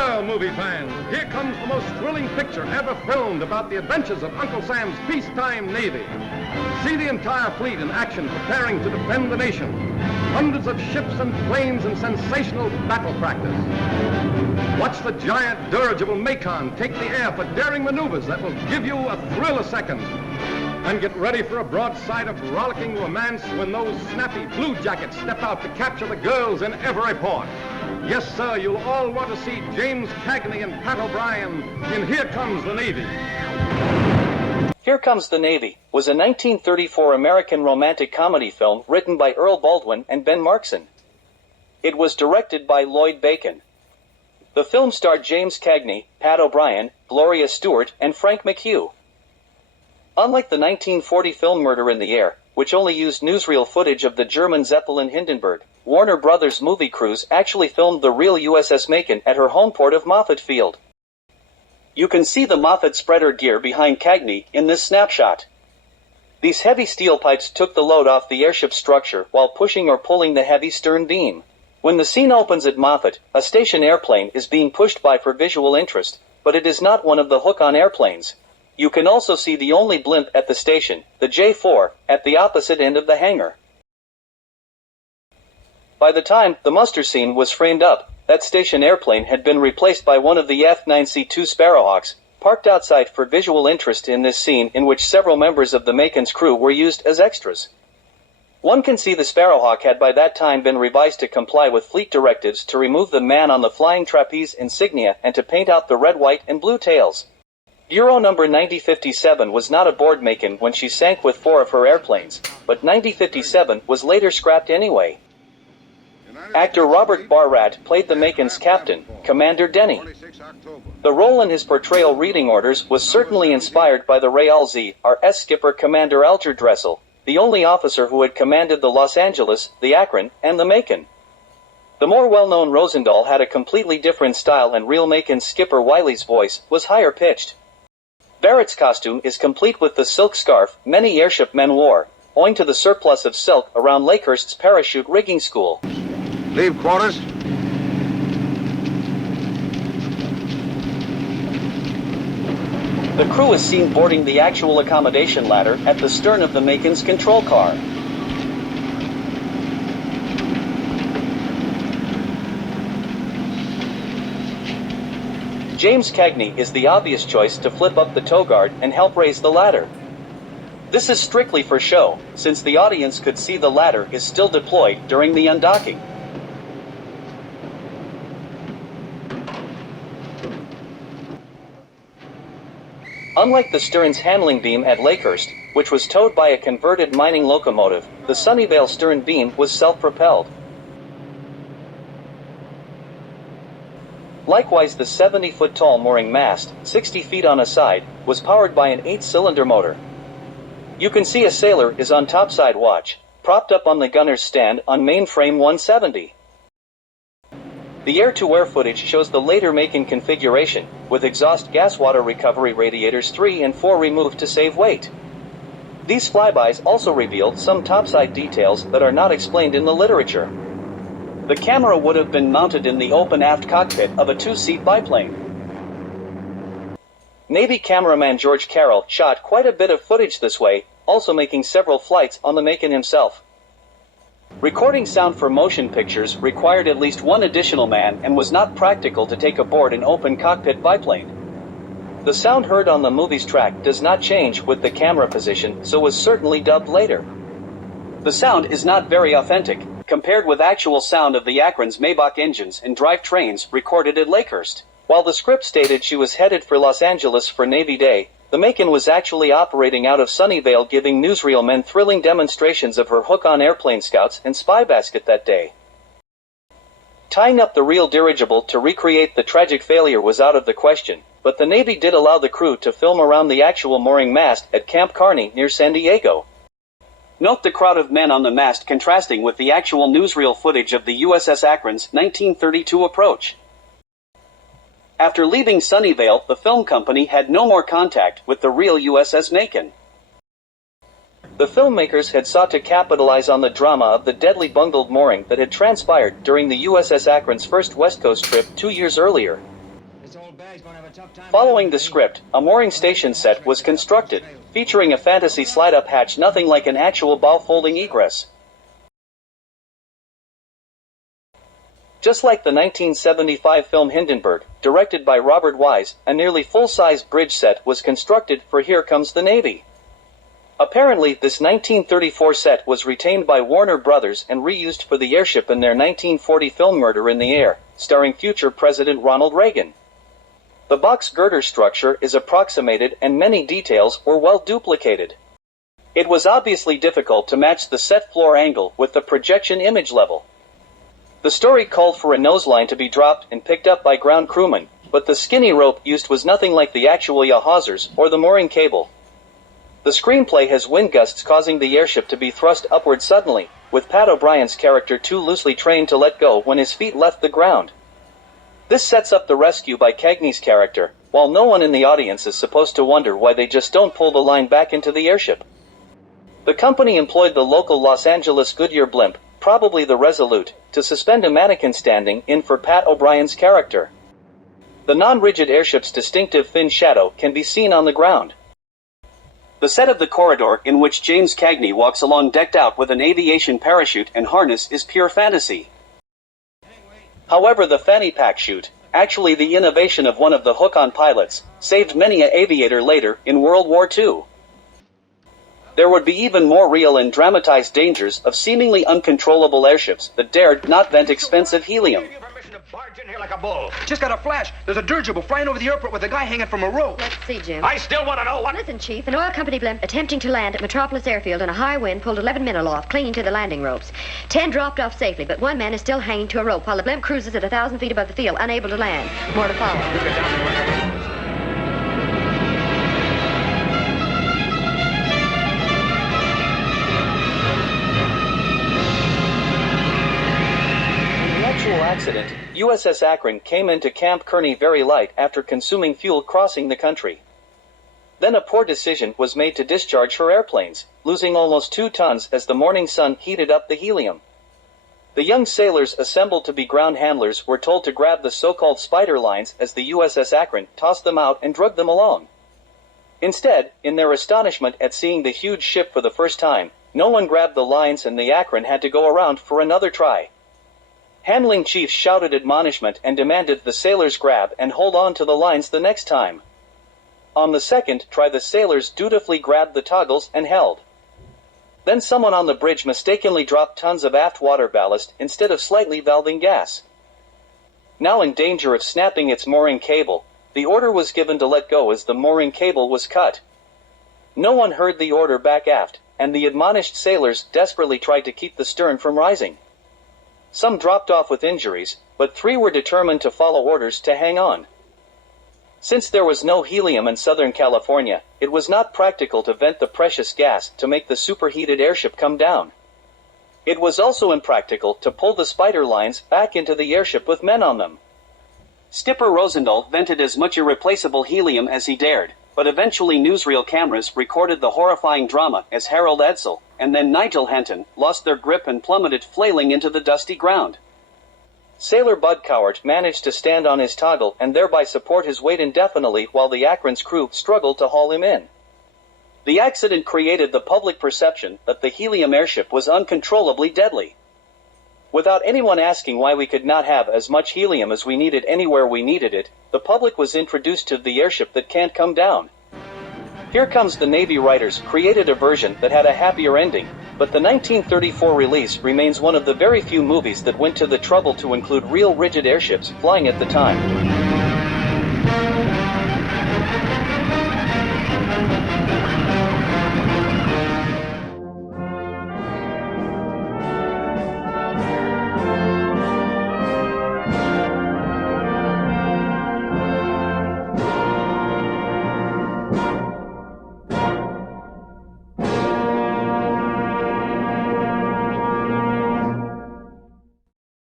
Well, movie fans, here comes the most thrilling picture ever filmed about the adventures of Uncle Sam's peacetime Navy. See the entire fleet in action preparing to defend the nation. Hundreds of ships and planes in sensational battle practice. Watch the giant dirigible Macon take the air for daring maneuvers that will give you a thrill a second. And get ready for a broadside of rollicking romance when those snappy blue jackets step out to capture the girls in every port. Yes, sir, you'll all want to see James Cagney and Pat O'Brien in Here Comes the Navy. Here Comes the Navy was a 1934 American romantic comedy film written by Earl Baldwin and Ben Markson. It was directed by Lloyd Bacon. The film starred James Cagney, Pat O'Brien, Gloria Stewart, and Frank McHugh. Unlike the 1940 film Murder in the Air, which only used newsreel footage of the German Zeppelin Hindenburg, Warner Brothers movie crews actually filmed the real USS Macon at her home port of Moffet Field. You can see the Moffet spreader gear behind Cagney in this snapshot. These heavy steel pipes took the load off the airship structure while pushing or pulling the heavy stern beam. When the scene opens at Moffet, a station airplane is being pushed by for visual interest, but it is not one of the hook-on airplanes. You can also see the only blimp at the station, the J-4, at the opposite end of the hangar. By the time the muster scene was framed up, that station airplane had been replaced by one of the F-9C2 Sparrowhawks, parked outside for visual interest in this scene in which several members of the Macon's crew were used as extras. One can see the Sparrowhawk had by that time been revised to comply with fleet directives to remove the man on the flying trapeze insignia and to paint out the red, white, and blue tails. Bureau number 9057 was not aboard Macon when she sank with 4 of her airplanes, but 9057 was later scrapped anyway. Actor Robert Barrat played the Macon's captain, Commander Denny. The role in his portrayal reading orders was certainly inspired by the Real Z.R.S. skipper Commander Alger Dressel, the only officer who had commanded the Los Angeles, the Akron, and the Macon. The more well-known Rosendahl had a completely different style, and real Macon's skipper Wiley's voice was higher-pitched. Barrett's costume is complete with the silk scarf many airship men wore, owing to the surplus of silk around Lakehurst's parachute rigging school. Leave quarters. The crew is seen boarding the actual accommodation ladder at the stern of the Macon's control car. James Cagney is the obvious choice to flip up the tow guard and help raise the ladder. This is strictly for show, since the audience could see the ladder is still deployed during the undocking. Unlike the stern's handling beam at Lakehurst, which was towed by a converted mining locomotive, the Sunnyvale stern beam was self-propelled. Likewise, the 70-foot-tall mooring mast, 60 feet on a side, was powered by an 8-cylinder motor. You can see a sailor is on topside watch, propped up on the gunner's stand on mainframe 170. The air-to-air footage shows the later Macon configuration, with exhaust gas water recovery radiators 3 and 4 removed to save weight. These flybys also reveal some topside details that are not explained in the literature. The camera would have been mounted in the open aft cockpit of a 2-seat biplane. Navy cameraman George Carroll shot quite a bit of footage this way, also making several flights on the Macon himself. Recording sound for motion pictures required at least one additional man and was not practical to take aboard an open cockpit biplane. The sound heard on the movie's track does not change with the camera position, so was certainly dubbed later. The sound is not very authentic, compared with actual sound of the Akron's Maybach engines and drive trains recorded at Lakehurst. While the script stated she was headed for Los Angeles for Navy Day, the Macon was actually operating out of Sunnyvale, giving newsreel men thrilling demonstrations of her hook-on airplane scouts and spy basket that day. Tying up the real dirigible to recreate the tragic failure was out of the question, but the Navy did allow the crew to film around the actual mooring mast at Camp Kearney near San Diego. Note the crowd of men on the mast contrasting with the actual newsreel footage of the USS Akron's 1932 approach. After leaving Sunnyvale, the film company had no more contact with the real USS Macon. The filmmakers had sought to capitalize on the drama of the deadly bungled mooring that had transpired during the USS Akron's first West Coast trip 2 years earlier. Following the script, a mooring station set was constructed, featuring a fantasy slide-up hatch nothing like an actual bow-folding egress. Just like the 1975 film Hindenburg, directed by Robert Wise, a nearly full-size bridge set was constructed for Here Comes the Navy. Apparently, this 1934 set was retained by Warner Brothers and reused for the Airship in their 1940 film Murder in the Air, starring future President Ronald Reagan. The box girder structure is approximated and many details were well duplicated. It was obviously difficult to match the set floor angle with the projection image level. The story called for a noseline to be dropped and picked up by ground crewmen, but the skinny rope used was nothing like the actual yaw hawsers or the mooring cable. The screenplay has wind gusts causing the airship to be thrust upward suddenly, with Pat O'Brien's character too loosely trained to let go when his feet left the ground. This sets up the rescue by Cagney's character, while no one in the audience is supposed to wonder why they just don't pull the line back into the airship. The company employed the local Los Angeles Goodyear blimp, probably the Resolute, to suspend a mannequin standing in for Pat O'Brien's character. The non-rigid airship's distinctive thin shadow can be seen on the ground. The set of the corridor in which James Cagney walks along decked out with an aviation parachute and harness is pure fantasy. However, the fanny pack chute, actually the innovation of one of the hook-on pilots, saved many an aviator later in World War II. There would be even more real and dramatized dangers of seemingly uncontrollable airships that dared not vent expensive helium. Like a bull. Just got a flash. There's a dirigible flying over the airport with a guy hanging from a rope. Let's see, Jim. I still want to know what... Listen, Chief, an oil company blimp attempting to land at Metropolis Airfield in a high wind pulled 11 men aloft, clinging to the landing ropes. 10 dropped off safely, but one man is still hanging to a rope while the blimp cruises at 1,000 feet above the field, unable to land. More to follow. Accident, USS Akron came into Camp Kearney very light after consuming fuel crossing the country. Then a poor decision was made to discharge her airplanes, losing almost 2 tons as the morning sun heated up the helium. The young sailors assembled to be ground handlers were told to grab the so-called spider lines as the USS Akron tossed them out and dragged them along. Instead, in their astonishment at seeing the huge ship for the first time, no one grabbed the lines and the Akron had to go around for another try. Handling chiefs shouted admonishment and demanded the sailors grab and hold on to the lines the next time. On the second try, the sailors dutifully grabbed the toggles and held. Then someone on the bridge mistakenly dropped tons of aft water ballast instead of slightly valving gas. Now in danger of snapping its mooring cable, the order was given to let go as the mooring cable was cut. No one heard the order back aft, and the admonished sailors desperately tried to keep the stern from rising. Some dropped off with injuries, but 3 were determined to follow orders to hang on. Since there was no helium in Southern California, it was not practical to vent the precious gas to make the superheated airship come down. It was also impractical to pull the spider lines back into the airship with men on them. Skipper Rosendahl vented as much irreplaceable helium as he dared, but eventually newsreel cameras recorded the horrifying drama as Harold Edsel, and then Nigel Henton, lost their grip and plummeted flailing into the dusty ground. Sailor Bud Cowart managed to stand on his toggle and thereby support his weight indefinitely while the Akron's crew struggled to haul him in. The accident created the public perception that the helium airship was uncontrollably deadly. Without anyone asking why we could not have as much helium as we needed anywhere we needed it, the public was introduced to the airship that can't come down. Here Comes the Navy writers created a version that had a happier ending, but the 1934 release remains one of the very few movies that went to the trouble to include real rigid airships flying at the time.